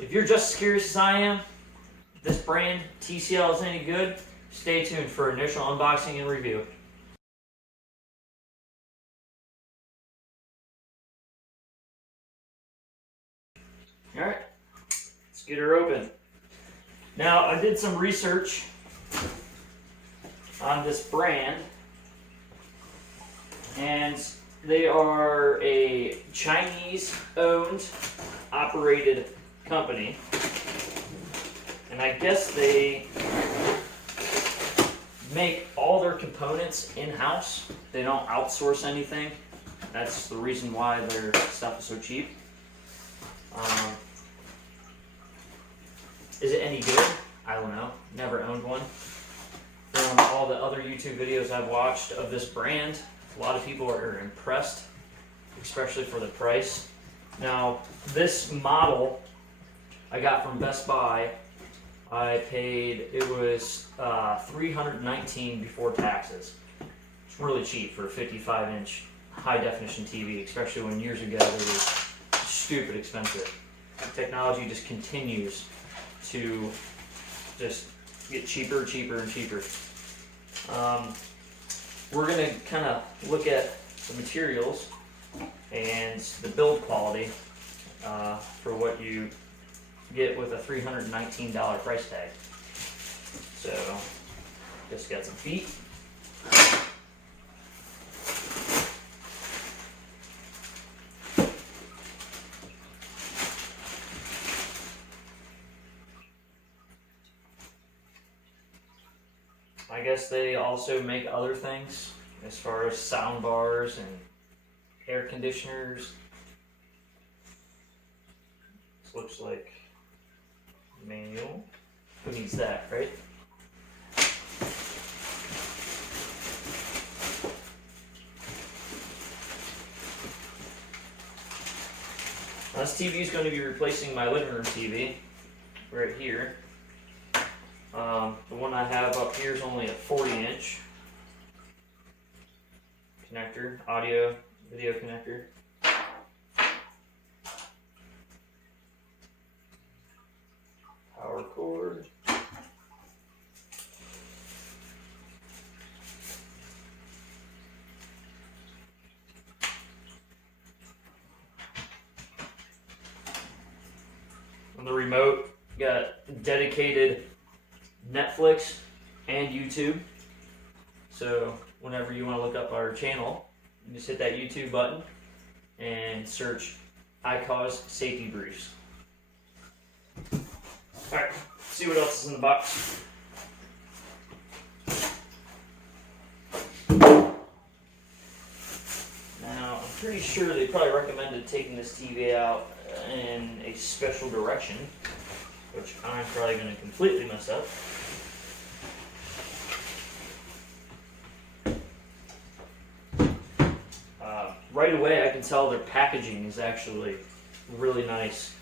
if you're just as curious as I am, if this brand, TCL, is any good, stay tuned for initial unboxing and review. Alright, let's get her open. Now, I did some research on this brand, and they are a Chinese-owned, operated company, and I guess they make all their components in-house. They don't outsource anything. That's the reason why their stuff is so cheap. Is it any good? I don't know. Never owned one. From all the other YouTube videos I've watched of this brand, a lot of people are impressed, especially for the price. Now, this model I got from Best Buy. I paid, it was $319 before taxes. It's really cheap for a 55-inch high-definition TV, especially when years ago it was stupid expensive. Technology just continues to just get cheaper, cheaper, and cheaper. We're going to kind of look at the materials and the build quality for what you get with a $319 price tag. So, just got some feet. I guess they also make other things as far as sound bars and air conditioners. This looks like manual. Who needs that, right? This TV is going to be replacing my living room TV right here. The one I have up here is only a 40-inch connector, audio, video connector. Power cord. On the remote, got dedicated Netflix and YouTube. So whenever you want to look up our channel, you just hit that YouTube button and search Icausesafetybriefs. Alright, see what else is in the box. Now, I'm pretty sure they probably recommended taking this TV out in a special direction, which I'm probably going to completely mess up. Right away, I can tell their packaging is actually really nice.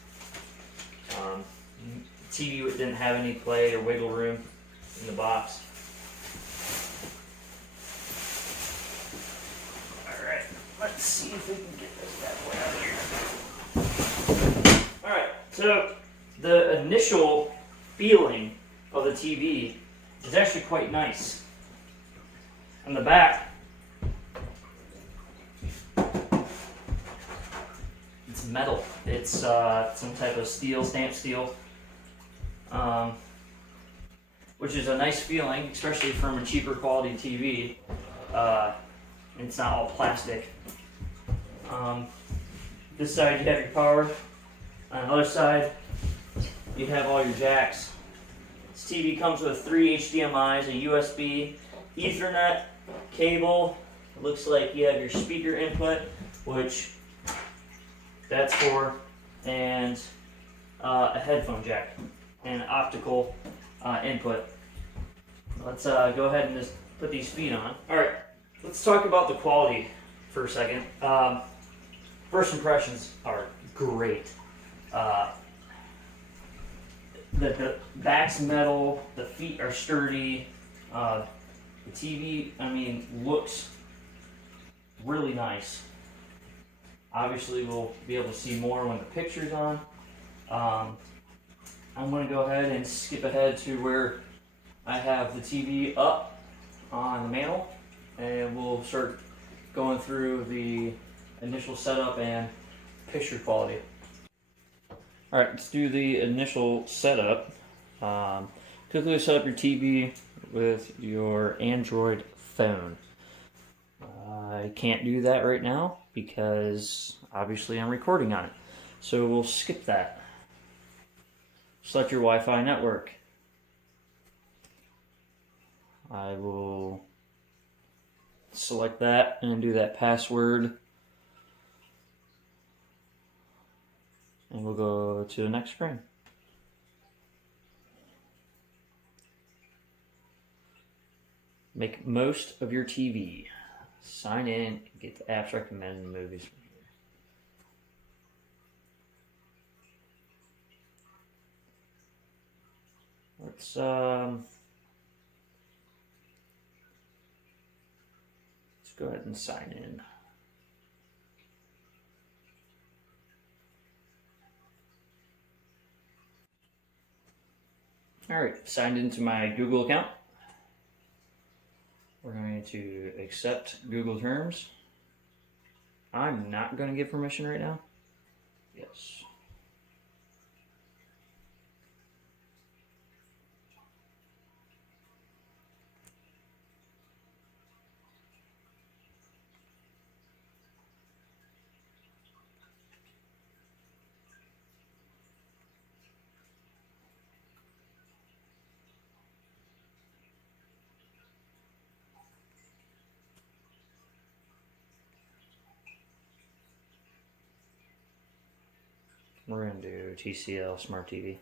TV didn't have any play or wiggle room in the box. Alright, let's see if we can get this bad boy out of here. Alright, so the initial feeling of the TV is actually quite nice. On the back, it's metal. It's some type of steel, stamped steel, which is a nice feeling, especially from a cheaper quality TV. It's not all plastic. This side you have your power. On the other side, you have all your jacks. This TV comes with 3 HDMIs, a USB, Ethernet cable. It looks like you have your speaker input, which that's for, and a headphone jack and optical input. Let's go ahead and just put these feet on. Alright, let's talk about the quality for a second. First impressions are great. The back's metal, the feet are sturdy. The TV, I mean, looks really nice. Obviously, we'll be able to see more when the picture's on. I'm going to go ahead and skip ahead to where I have the TV up on the mantle, and we'll start going through the initial setup and picture quality. Alright, let's do the initial setup. Quickly set up your TV with your Android phone. I can't do that right now because obviously I'm recording on it. So we'll skip that. Select your Wi-Fi network. I will select that and do that password. And we'll go to the next screen. Make most of your TV. Sign in, get the apps recommended and movies from here. Let's go ahead and sign in. Alright, signed into my Google account. We're going to accept Google terms. I'm not going to give permission right now. Yes. We're going to do TCL Smart TV.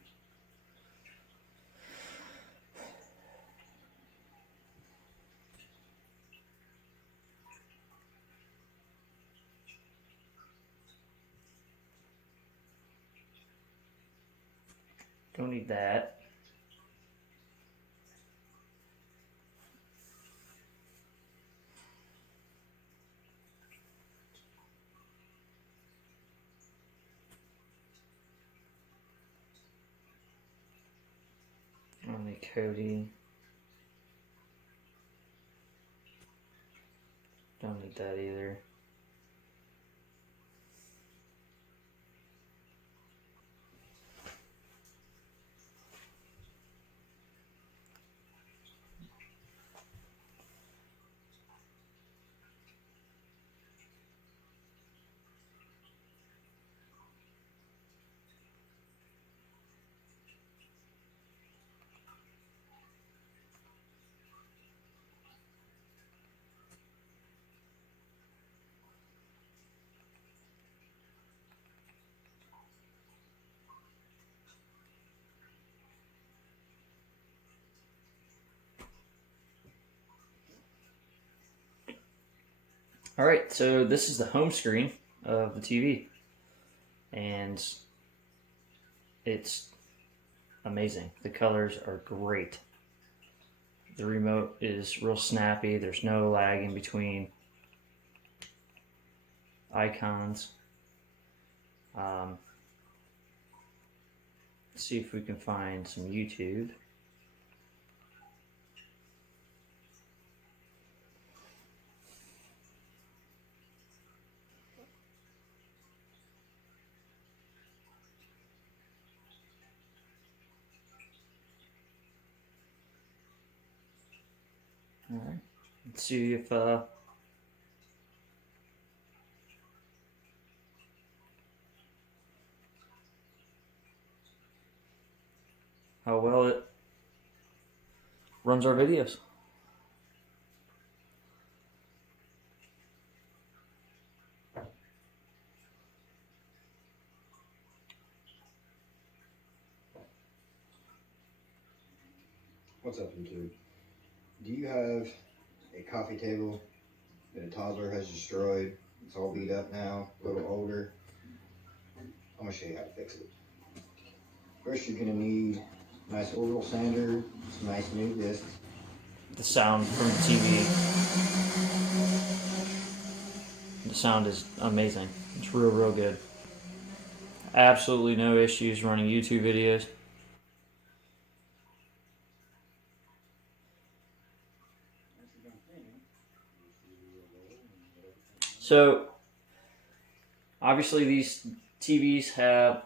Don't need that. Only Cody. Don't need that either. Alright, so this is the home screen of the TV. And it's amazing. The colors are great. The remote is real snappy. There's no lag in between icons. Let's see if we can find some YouTube. All right, let's see if how well it runs our videos. What's up, YouTube? Do you have a coffee table that a toddler has destroyed? It's all beat up now, a little older. I'm gonna show you how to fix it. First, you're gonna need a nice oil sander, some nice new discs. The sound from the TV. The sound is amazing. It's real good. Absolutely no issues running YouTube videos. So obviously these TVs have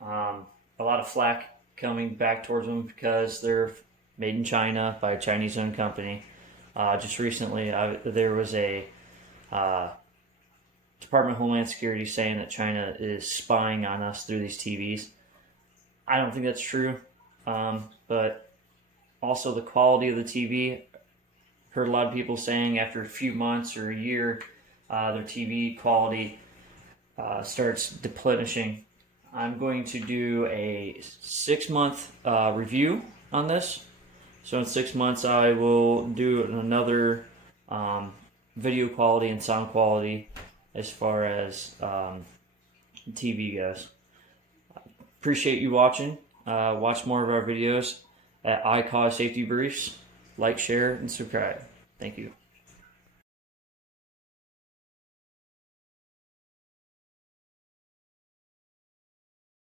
a lot of flack coming back towards them because they're made in China by a Chinese-owned company. Just recently, there was a Department of Homeland Security saying that China is spying on us through these TVs. I don't think that's true, but also the quality of the TV. Heard a lot of people saying after a few months or a year, their TV quality starts deplenishing. I'm going to do a 6-month review on this. So in 6 months, I will do another video quality and sound quality as far as TV goes. Appreciate you watching. Watch more of our videos at Icausesafetybriefs. Like, share, and subscribe. Thank you.